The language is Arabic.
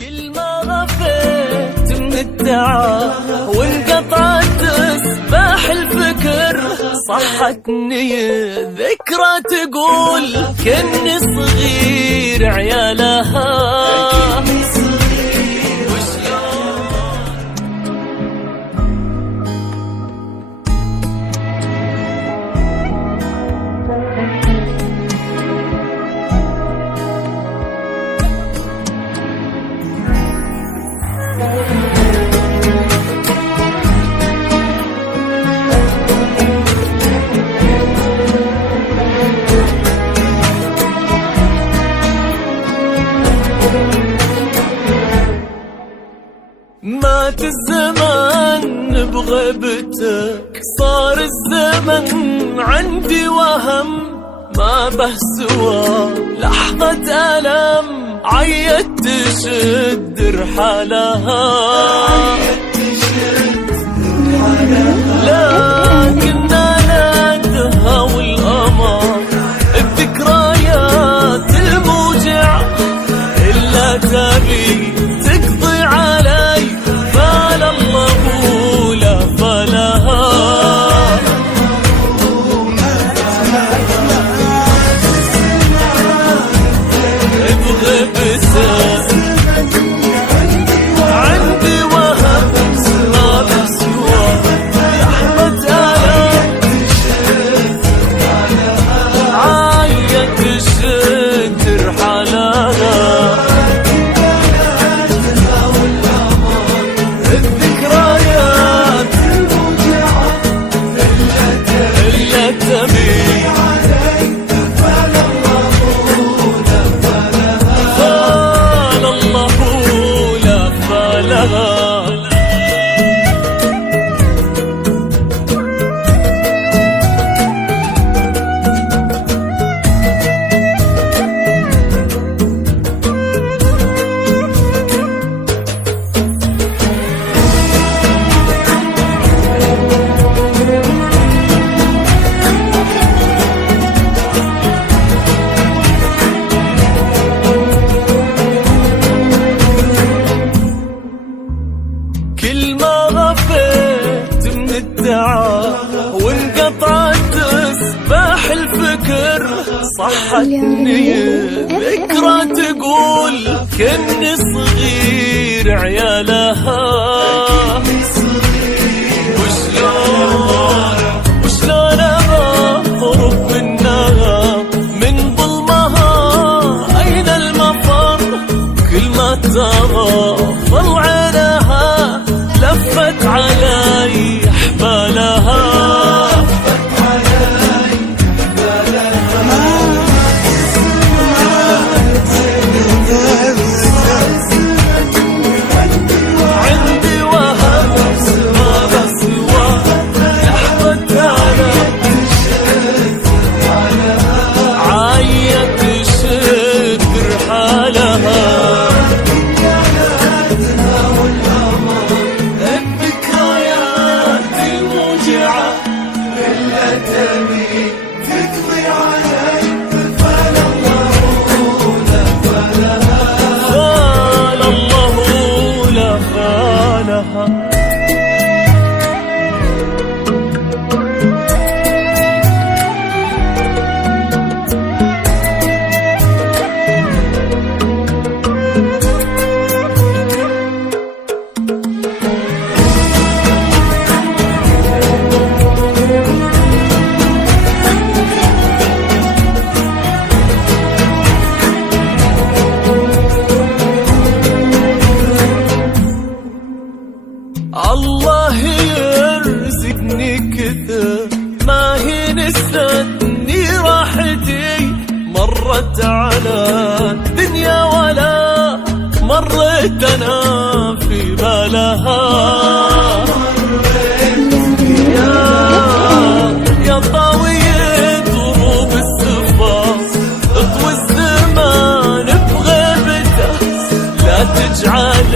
كل ما غفيت من التعب وانقطعت سباح الفكر صحتني ذكرى تقول كني صغير عيالها. مات الزمان بغيبتك، صار الزمن عندي وهم ما به سوى لحظة ألم عيت تشد رحالها. لكن نادها والأمر الذكريات الموجعة إلا تبي تقضي علي فال الله لا فلها. عندي وهم ما بسوى لحظة ألم عاية تشد رحالها. الذكريات الموجعة إلا تبي فال الله لا فلها. كل ما غفيت من التعب وانقطعت سباح الفكر صحتني ذكرى تقول كني صغير عيالها. وشلون أهرب منها من ظلمها أين المفر كل ما تغفل عينها لفت علي حبالها. عندي وهم ما بسوى لحظة ألم عاية تشد رحالها. إلا تبي تقضي علي فال الله لا فلها. فال الله لا فلها. الله يرزقني كثر ما هي نستني راحتي مرت على الدنيا ولا مرت أنا في بالها. يا طاوي ضروب السفر اطوي الزمان بغيبته لا تجعل